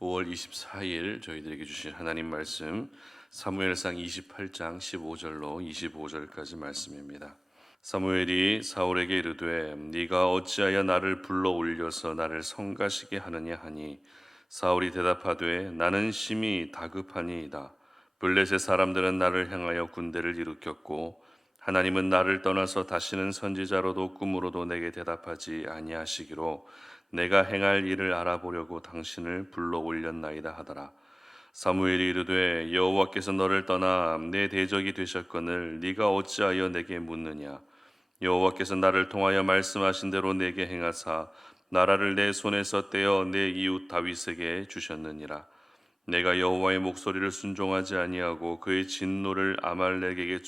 5월 24일 저희들에게 주신 하나님 말씀 사무엘상 28장 15절로 25절까지 말씀입니다. 사무엘이 사울에게 이르되 네가 어찌하여 나를 불러 올려서 나를 성가시게 하느냐 하니 사울이 대답하되 나는 심히 다급하니이다. 블레셋 사람들은 나를 향하여 군대를 일으켰고 하나님은 나를 떠나서 다시는 선지자로도 꿈으로도 내게 대답하지 아니하시기로 내가 행할 일을 알아보려고 당신을 불러 올렸나이다 하더라. 사무엘이 이르되 여호와께서 너를 떠나 내 대적이 되셨거늘 네가 어찌하여 내게 묻느냐. 여호와께서 나를 통하여 말씀하신 대로 내게 행하사 나라를 내 손에서 떼어 내 이웃 다윗에게 주셨느니라. 내가 여호와의 목소리를 순종하지 아니하고 그의 진노를 아말렉에게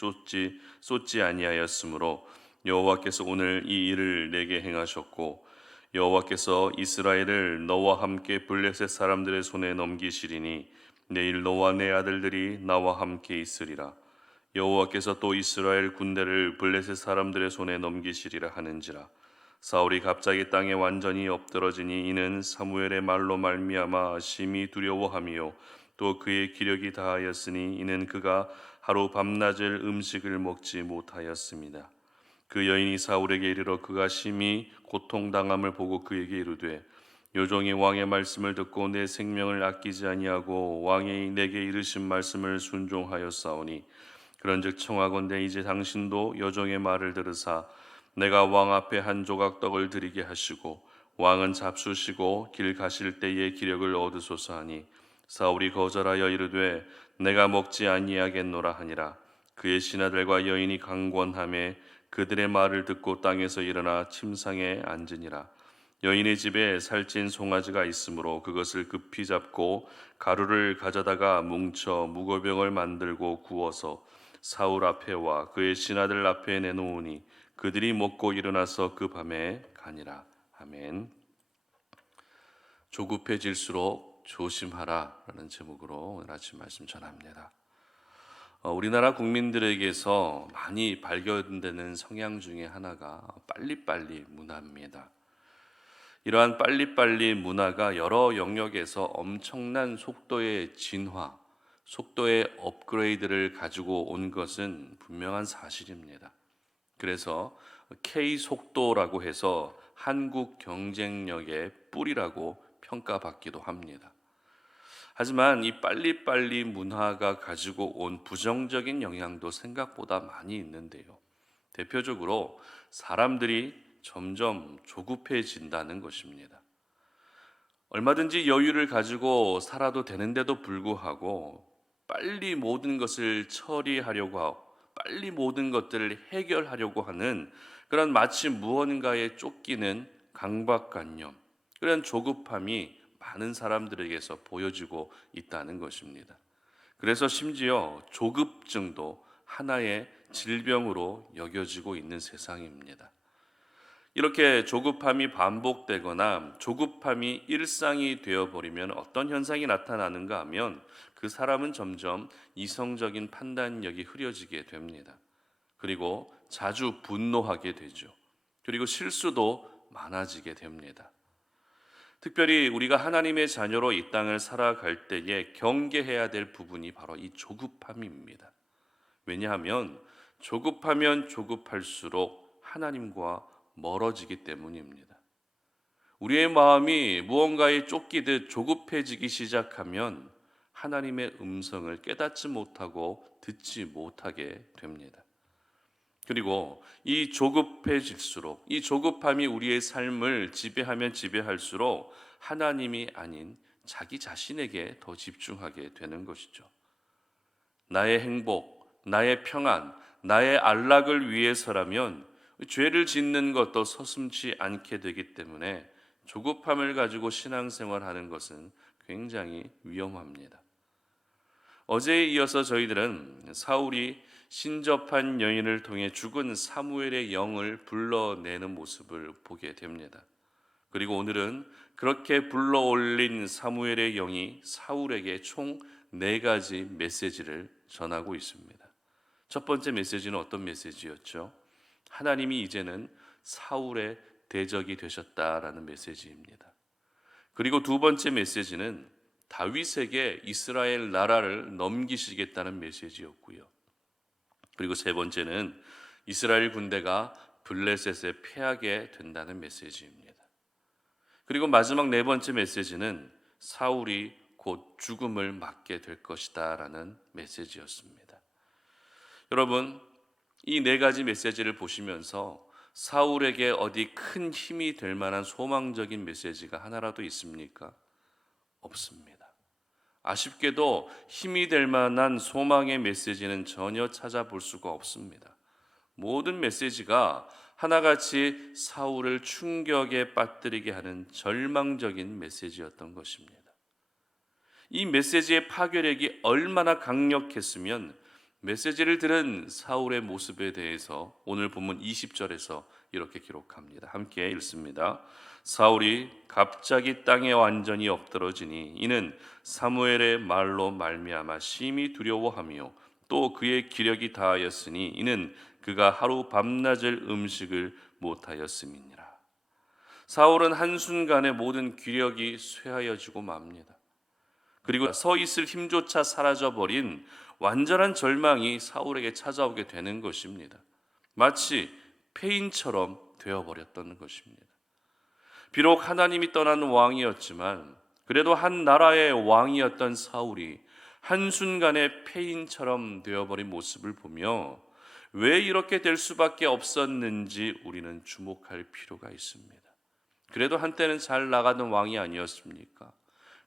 쏟지 아니하였으므로 여호와께서 오늘 이 일을 내게 행하셨고 여호와께서 이스라엘을 너와 함께 블레셋 사람들의 손에 넘기시리니 내일 너와 내 아들들이 나와 함께 있으리라. 여호와께서 또 이스라엘 군대를 블레셋 사람들의 손에 넘기시리라 하는지라. 사울이 갑자기 땅에 완전히 엎드러지니 이는 사무엘의 말로 말미암아 심히 두려워하며 또 그의 기력이 다하였으니 이는 그가 하루 밤낮을 음식을 먹지 못하였습니다. 그 여인이 사울에게 이르러 그가 심히 고통당함을 보고 그에게 이르되 요종이 왕의 말씀을 듣고 내 생명을 아끼지 아니하고 왕이 내게 이르신 말씀을 순종하였사오니 그런즉 청하건대 이제 당신도 여종의 말을 들으사 내가 왕 앞에 한 조각 떡을 드리게 하시고 왕은 잡수시고 길 가실 때에 기력을 얻으소서 하니 사울이 거절하여 이르되 내가 먹지 아니하겠노라 하니라. 그의 신하들과 여인이 강권하매 그들의 말을 듣고 땅에서 일어나 침상에 앉으니라. 여인의 집에 살찐 송아지가 있으므로 그것을 급히 잡고 가루를 가져다가 뭉쳐 무거병을 만들고 구워서 사울 앞에와 그의 신하들 앞에 내놓으니 그들이 먹고 일어나서 그 밤에 가니라. 아멘. 조급해질수록 조심하라 라는 제목으로 오늘 아침 말씀 전합니다. 우리나라 국민들에게서 많이 발견되는 성향 중에 하나가 빨리빨리 문화입니다. 이러한 빨리빨리 문화가 여러 영역에서 엄청난 속도의 진화, 속도의 업그레이드를 가지고 온 것은 분명한 사실입니다. 그래서 K 속도라고 해서 한국 경쟁력의 뿌리라고 평가받기도 합니다. 하지만 이 빨리빨리 문화가 가지고 온 부정적인 영향도 생각보다 많이 있는데요. 대표적으로 사람들이 점점 조급해진다는 것입니다. 얼마든지 여유를 가지고 살아도 되는데도 불구하고 빨리 모든 것을 처리하려고 하고 빨리 모든 것들을 해결하려고 하는 그런 마치 무언가에 쫓기는 강박관념, 그런 조급함이 많은 사람들에게서 보여지고 있다는 것입니다. 그래서 심지어 조급증도 하나의 질병으로 여겨지고 있는 세상입니다. 이렇게 조급함이 반복되거나 조급함이 일상이 되어버리면 어떤 현상이 나타나는가 하면 그 사람은 점점 이성적인 판단력이 흐려지게 됩니다. 그리고 자주 분노하게 되죠. 그리고 실수도 많아지게 됩니다. 특별히 우리가 하나님의 자녀로 이 땅을 살아갈 때에 경계해야 될 부분이 바로 이 조급함입니다. 왜냐하면 조급하면 조급할수록 하나님과 멀어지기 때문입니다. 우리의 마음이 무언가에 쫓기듯 조급해지기 시작하면 하나님의 음성을 깨닫지 못하고 듣지 못하게 됩니다. 그리고 이 조급해질수록, 이 조급함이 우리의 삶을 지배하면 지배할수록 하나님이 아닌 자기 자신에게 더 집중하게 되는 것이죠. 나의 행복, 나의 평안, 나의 안락을 위해서라면 죄를 짓는 것도 서슴지 않게 되기 때문에 조급함을 가지고 신앙생활하는 것은 굉장히 위험합니다. 어제에 이어서 저희들은 사울이 신접한 여인을 통해 죽은 사무엘의 영을 불러내는 모습을 보게 됩니다. 그리고 오늘은 그렇게 불러올린 사무엘의 영이 사울에게 총 4가지 메시지를 전하고 있습니다. 첫 번째 메시지는 어떤 메시지였죠? 하나님이 이제는 사울의 대적이 되셨다라는 메시지입니다. 그리고 두 번째 메시지는 다윗에게 이스라엘 나라를 넘기시겠다는 메시지였고요. 그리고 세 번째는 이스라엘 군대가 블레셋에 패하게 된다는 메시지입니다. 그리고 마지막 네 번째 메시지는 사울이 곧 죽음을 맞게 될 것이다 라는 메시지였습니다. 여러분, 이 네 가지 메시지를 보시면서 사울에게 어디 큰 힘이 될 만한 소망적인 메시지가 하나라도 있습니까? 없습니다. 아쉽게도 힘이 될 만한 소망의 메시지는 전혀 찾아볼 수가 없습니다. 모든 메시지가 하나같이 사울을 충격에 빠뜨리게 하는 절망적인 메시지였던 것입니다. 이 메시지의 파괴력이 얼마나 강력했으면 메시지를 들은 사울의 모습에 대해서 오늘 본문 20절에서 이렇게 기록합니다. 함께 읽습니다. 사울이 갑자기 땅에 완전히 엎드러지니 이는 사무엘의 말로 말미암아 심히 두려워하며 또 그의 기력이 다하였으니 이는 그가 하루 밤낮을 음식을 못하였음이니라. 사울은 한순간에 모든 기력이 쇠하여지고 맙니다. 그리고 서 있을 힘조차 사라져버린 완전한 절망이 사울에게 찾아오게 되는 것입니다. 마치 폐인처럼 되어버렸던 것입니다. 비록 하나님이 떠난 왕이었지만 그래도 한 나라의 왕이었던 사울이 한순간에 폐인처럼 되어버린 모습을 보며 왜 이렇게 될 수밖에 없었는지 우리는 주목할 필요가 있습니다. 그래도 한때는 잘 나가던 왕이 아니었습니까?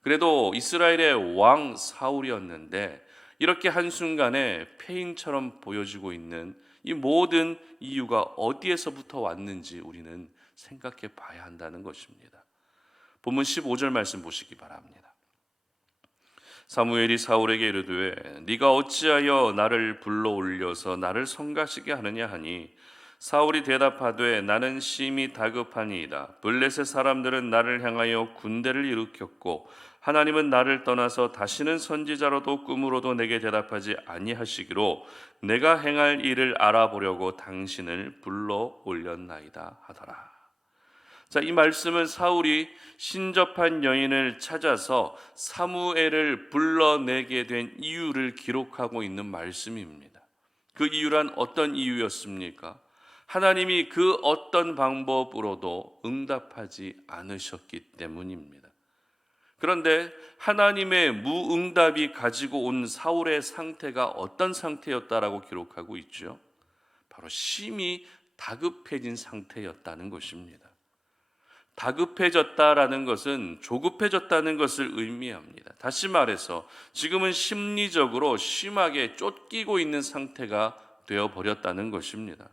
그래도 이스라엘의 왕 사울이었는데 이렇게 한순간에 폐인처럼 보여지고 있는 이 모든 이유가 어디에서부터 왔는지 우리는 생각해 봐야 한다는 것입니다. 본문 15절 말씀 보시기 바랍니다. 사무엘이 사울에게 이르되 네가 어찌하여 나를 불러올려서 나를 성가시게 하느냐 하니 사울이 대답하되 나는 심히 다급하니이다. 블레셋 사람들은 나를 향하여 군대를 일으켰고 하나님은 나를 떠나서 다시는 선지자로도 꿈으로도 내게 대답하지 아니하시기로 내가 행할 일을 알아보려고 당신을 불러 올렸나이다 하더라. 자, 이 말씀은 사울이 신접한 여인을 찾아서 사무엘을 불러내게 된 이유를 기록하고 있는 말씀입니다. 그 이유란 어떤 이유였습니까? 하나님이 그 어떤 방법으로도 응답하지 않으셨기 때문입니다. 그런데 하나님의 무응답이 가지고 온 사울의 상태가 어떤 상태였다라고 기록하고 있죠? 바로 심히 다급해진 상태였다는 것입니다. 다급해졌다라는 것은 조급해졌다는 것을 의미합니다. 다시 말해서 지금은 심리적으로 심하게 쫓기고 있는 상태가 되어버렸다는 것입니다.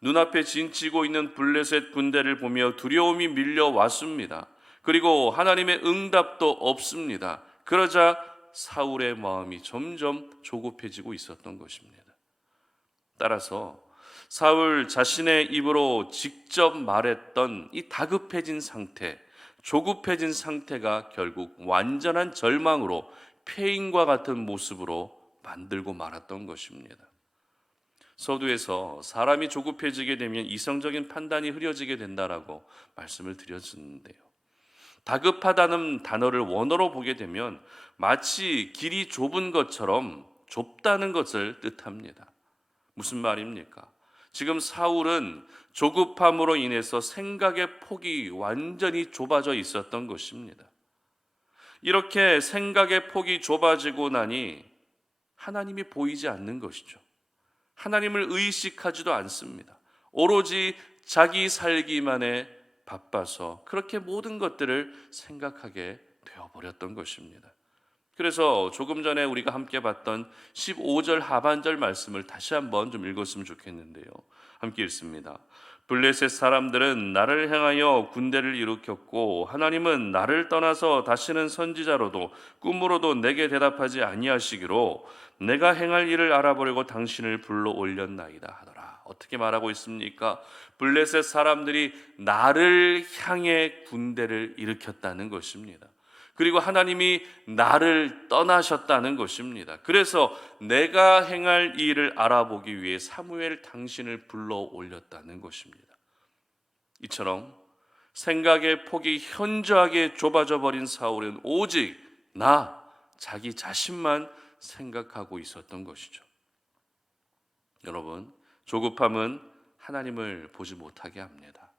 눈앞에 진치고 있는 블레셋 군대를 보며 두려움이 밀려왔습니다. 그리고 하나님의 응답도 없습니다. 그러자 사울의 마음이 점점 조급해지고 있었던 것입니다. 따라서 사울 자신의 입으로 직접 말했던 이 다급해진 상태, 조급해진 상태가 결국 완전한 절망으로 폐인과 같은 모습으로 만들고 말았던 것입니다. 서두에서 사람이 조급해지게 되면 이성적인 판단이 흐려지게 된다라고 말씀을 드렸는데요. 다급하다는 단어를 원어로 보게 되면 마치 길이 좁은 것처럼 좁다는 것을 뜻합니다. 무슨 말입니까? 지금 사울은 조급함으로 인해서 생각의 폭이 완전히 좁아져 있었던 것입니다. 이렇게 생각의 폭이 좁아지고 나니 하나님이 보이지 않는 것이죠. 하나님을 의식하지도 않습니다. 오로지 자기 살기만에 바빠서 그렇게 모든 것들을 생각하게 되어버렸던 것입니다. 그래서 조금 전에 우리가 함께 봤던 15절 하반절 말씀을 다시 한번 좀 읽었으면 좋겠는데요. 함께 읽습니다. 블레셋 사람들은 나를 향하여 군대를 일으켰고 하나님은 나를 떠나서 다시는 선지자로도 꿈으로도 내게 대답하지 아니하시기로 내가 행할 일을 알아보려고 당신을 불러 올렸나이다 하더라. 어떻게 말하고 있습니까? 블레셋 사람들이 나를 향해 군대를 일으켰다는 것입니다. 그리고 하나님이 나를 떠나셨다는 것입니다. 그래서 내가 행할 일을 알아보기 위해 사무엘 당신을 불러 올렸다는 것입니다. 이처럼 생각의 폭이 현저하게 좁아져 버린 사울은 오직 자기 자신만 생각하고 있었던 것이죠. 여러분, 조급함은 하나님을 보지 못하게 합니다.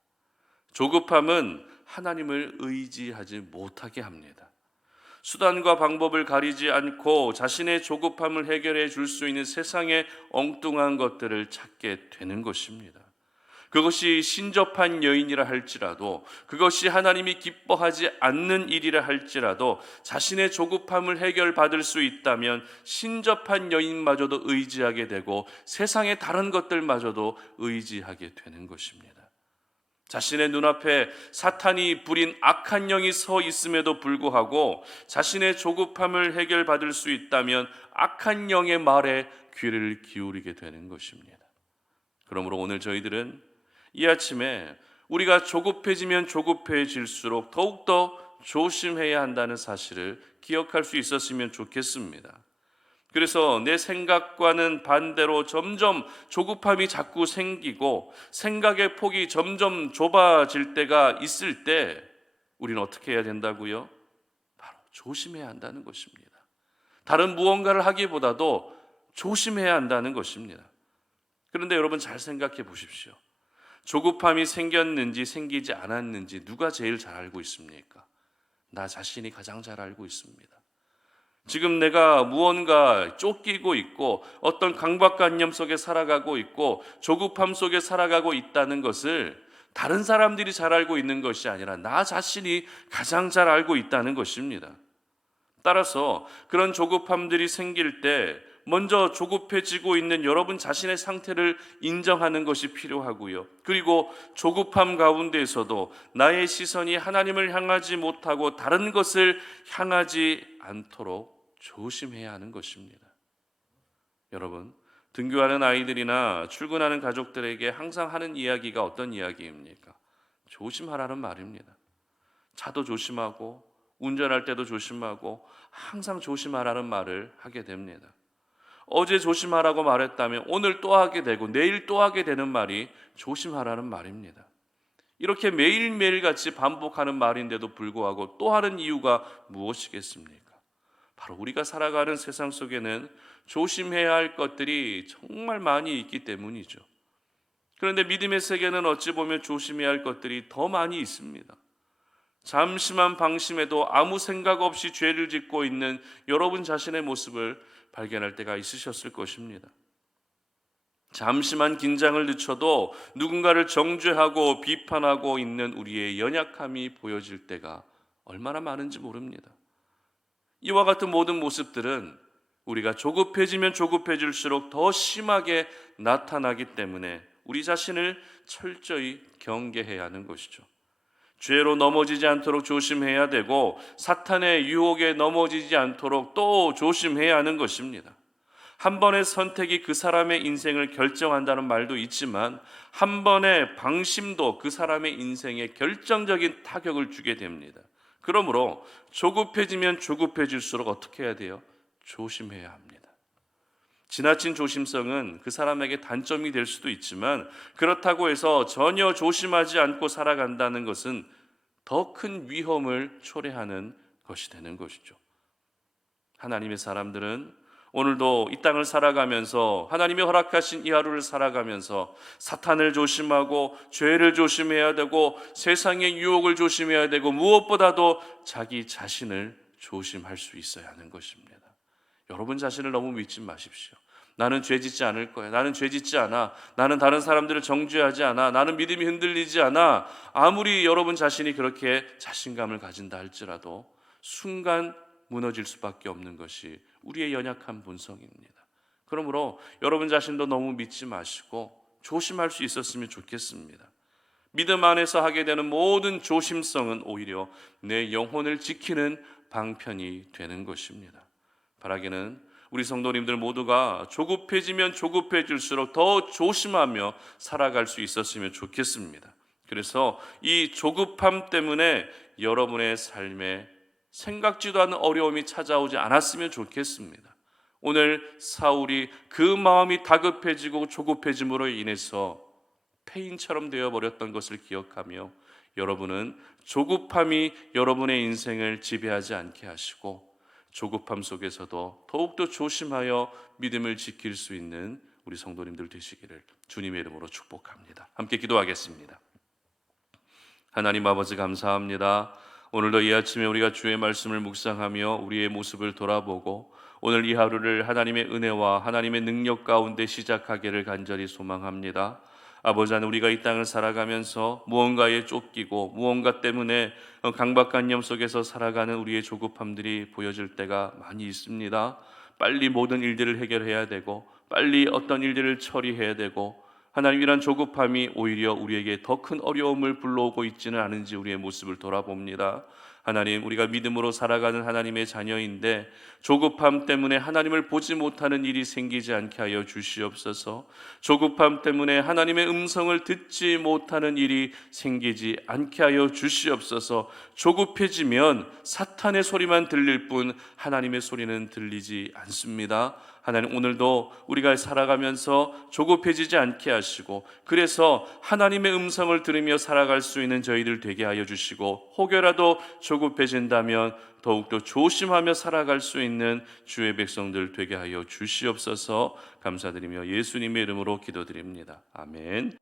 조급함은 하나님을 의지하지 못하게 합니다. 수단과 방법을 가리지 않고 자신의 조급함을 해결해 줄 수 있는 세상의 엉뚱한 것들을 찾게 되는 것입니다. 그것이 신접한 여인이라 할지라도, 그것이 하나님이 기뻐하지 않는 일이라 할지라도 자신의 조급함을 해결받을 수 있다면 신접한 여인마저도 의지하게 되고 세상의 다른 것들마저도 의지하게 되는 것입니다. 자신의 눈앞에 사탄이 부린 악한 영이 서 있음에도 불구하고 자신의 조급함을 해결받을 수 있다면 악한 영의 말에 귀를 기울이게 되는 것입니다. 그러므로 오늘 저희들은 이 아침에 우리가 조급해지면 조급해질수록 더욱더 조심해야 한다는 사실을 기억할 수 있었으면 좋겠습니다. 그래서 내 생각과는 반대로 점점 조급함이 자꾸 생기고 생각의 폭이 점점 좁아질 때가 있을 때 우리는 어떻게 해야 된다고요? 바로 조심해야 한다는 것입니다. 다른 무언가를 하기보다도 조심해야 한다는 것입니다. 그런데 여러분 잘 생각해 보십시오. 조급함이 생겼는지 생기지 않았는지 누가 제일 잘 알고 있습니까? 나 자신이 가장 잘 알고 있습니다. 지금 내가 무언가 쫓기고 있고 어떤 강박관념 속에 살아가고 있고 조급함 속에 살아가고 있다는 것을 다른 사람들이 잘 알고 있는 것이 아니라 나 자신이 가장 잘 알고 있다는 것입니다. 따라서 그런 조급함들이 생길 때 먼저 조급해지고 있는 여러분 자신의 상태를 인정하는 것이 필요하고요. 그리고 조급함 가운데에서도 나의 시선이 하나님을 향하지 못하고 다른 것을 향하지 않도록 조심해야 하는 것입니다. 여러분, 등교하는 아이들이나 출근하는 가족들에게 항상 하는 이야기가 어떤 이야기입니까? 조심하라는 말입니다. 차도 조심하고 운전할 때도 조심하고 항상 조심하라는 말을 하게 됩니다. 어제 조심하라고 말했다면 오늘 또 하게 되고 내일 또 하게 되는 말이 조심하라는 말입니다. 이렇게 매일매일 같이 반복하는 말인데도 불구하고 또 하는 이유가 무엇이겠습니까? 바로 우리가 살아가는 세상 속에는 조심해야 할 것들이 정말 많이 있기 때문이죠. 그런데 믿음의 세계는 어찌 보면 조심해야 할 것들이 더 많이 있습니다. 잠시만 방심해도 아무 생각 없이 죄를 짓고 있는 여러분 자신의 모습을 발견할 때가 있으셨을 것입니다. 잠시만 긴장을 늦춰도 누군가를 정죄하고 비판하고 있는 우리의 연약함이 보여질 때가 얼마나 많은지 모릅니다. 이와 같은 모든 모습들은 우리가 조급해지면 조급해질수록 더 심하게 나타나기 때문에 우리 자신을 철저히 경계해야 하는 것이죠. 죄로 넘어지지 않도록 조심해야 되고 사탄의 유혹에 넘어지지 않도록 또 조심해야 하는 것입니다. 한 번의 선택이 그 사람의 인생을 결정한다는 말도 있지만 한 번의 방심도 그 사람의 인생에 결정적인 타격을 주게 됩니다. 그러므로 조급해지면 조급해질수록 어떻게 해야 돼요? 조심해야 합니다. 지나친 조심성은 그 사람에게 단점이 될 수도 있지만 그렇다고 해서 전혀 조심하지 않고 살아간다는 것은 더 큰 위험을 초래하는 것이 되는 것이죠. 하나님의 사람들은 오늘도 이 땅을 살아가면서 하나님이 허락하신 이 하루를 살아가면서 사탄을 조심하고 죄를 조심해야 되고 세상의 유혹을 조심해야 되고 무엇보다도 자기 자신을 조심할 수 있어야 하는 것입니다. 여러분 자신을 너무 믿지 마십시오. 나는 죄 짓지 않을 거야. 나는 죄 짓지 않아. 나는 다른 사람들을 정죄하지 않아. 나는 믿음이 흔들리지 않아. 아무리 여러분 자신이 그렇게 자신감을 가진다 할지라도 순간 무너질 수밖에 없는 것이 우리의 연약한 본성입니다. 그러므로 여러분 자신도 너무 믿지 마시고 조심할 수 있었으면 좋겠습니다. 믿음 안에서 하게 되는 모든 조심성은 오히려 내 영혼을 지키는 방편이 되는 것입니다. 바라기는 우리 성도님들 모두가 조급해지면 조급해질수록 더 조심하며 살아갈 수 있었으면 좋겠습니다. 그래서 이 조급함 때문에 여러분의 삶에 생각지도 않은 어려움이 찾아오지 않았으면 좋겠습니다. 오늘 사울이 그 마음이 다급해지고 조급해짐으로 인해서 폐인처럼 되어버렸던 것을 기억하며 여러분은 조급함이 여러분의 인생을 지배하지 않게 하시고 조급함 속에서도 더욱더 조심하여 믿음을 지킬 수 있는 우리 성도님들 되시기를 주님의 이름으로 축복합니다. 함께 기도하겠습니다. 하나님 아버지 감사합니다. 오늘도 이 아침에 우리가 주의 말씀을 묵상하며 우리의 모습을 돌아보고 오늘 이 하루를 하나님의 은혜와 하나님의 능력 가운데 시작하기를 간절히 소망합니다. 아버지 하나님, 우리가 이 땅을 살아가면서 무언가에 쫓기고 무언가 때문에 강박관념 속에서 살아가는 우리의 조급함들이 보여질 때가 많이 있습니다. 빨리 모든 일들을 해결해야 되고 빨리 어떤 일들을 처리해야 되고, 하나님, 이런 조급함이 오히려 우리에게 더 큰 어려움을 불러오고 있지는 않은지 우리의 모습을 돌아봅니다. 하나님, 우리가 믿음으로 살아가는 하나님의 자녀인데 조급함 때문에 하나님을 보지 못하는 일이 생기지 않게 하여 주시옵소서. 조급함 때문에 하나님의 음성을 듣지 못하는 일이 생기지 않게 하여 주시옵소서. 조급해지면 사탄의 소리만 들릴 뿐 하나님의 소리는 들리지 않습니다. 하나님, 오늘도 우리가 살아가면서 조급해지지 않게 하시고, 그래서 하나님의 음성을 들으며 살아갈 수 있는 저희들 되게 하여 주시고, 혹여라도 조급해진다면 더욱더 조심하며 살아갈 수 있는 주의 백성들 되게 하여 주시옵소서. 감사드리며 예수님의 이름으로 기도드립니다. 아멘.